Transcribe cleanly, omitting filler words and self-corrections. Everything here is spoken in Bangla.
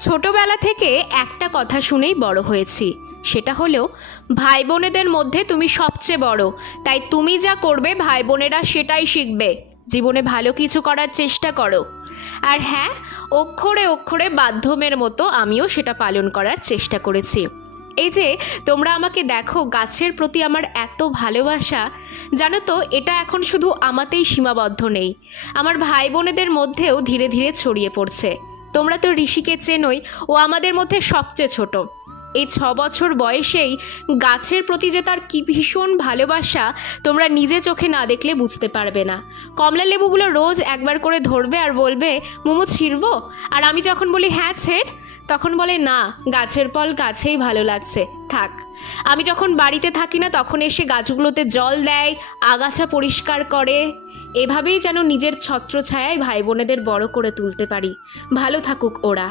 ছোটবেলা থেকে একটা কথা শুনেই বড় হয়েছি, সেটা হলো ভাই বোনেদের মধ্যে তুমি সবচেয়ে বড়, তাই তুমি যা করবে ভাই বোনেরা সেটাই শিখবে। জীবনে ভালো কিছু করার চেষ্টা করো। আর হ্যাঁ, অক্ষরে অক্ষরে বাধ্যমের মতো আমিও সেটা পালন করার চেষ্টা করেছি। এই যে তোমরা আমাকে দেখো, গাছের প্রতি আমার এত ভালোবাসা, জানো তো এটা এখন শুধু আমাতেই সীমাবদ্ধ নেই, আমার ভাই বোনেদের মধ্যেও ধীরে ধীরে ছড়িয়ে পড়ছে। তোমরা তো ঋষিকে চেনোই, ও আমাদের মধ্যে সবচেয়ে ছোট। এই 6 বছর বয়সেই গাছের প্রতি যে তার কি ভীষণ ভালোবাসা, তোমরা নিজে চোখে না দেখলে বুঝতে পারবে না। কমলা লেবুগুলো রোজ একবার করে ধরবে আর বলবে, মোমো ছিঁড়বো? আর আমি যখন বলি হ্যাঁ ছেড়, তখন বলে না, গাছের ফল গাছেই ভালো লাগছে, থাক। আমি যখন বাড়িতে থাকি না, তখন এসে গাছগুলোতে জল দেয়, আগাছা পরিষ্কার করে। এভাবেই যেন নিজের ছত্রছায়ায় ভাই বোনেদের বড় করে তুলতে পারি। ভালো থাকুক ওরা।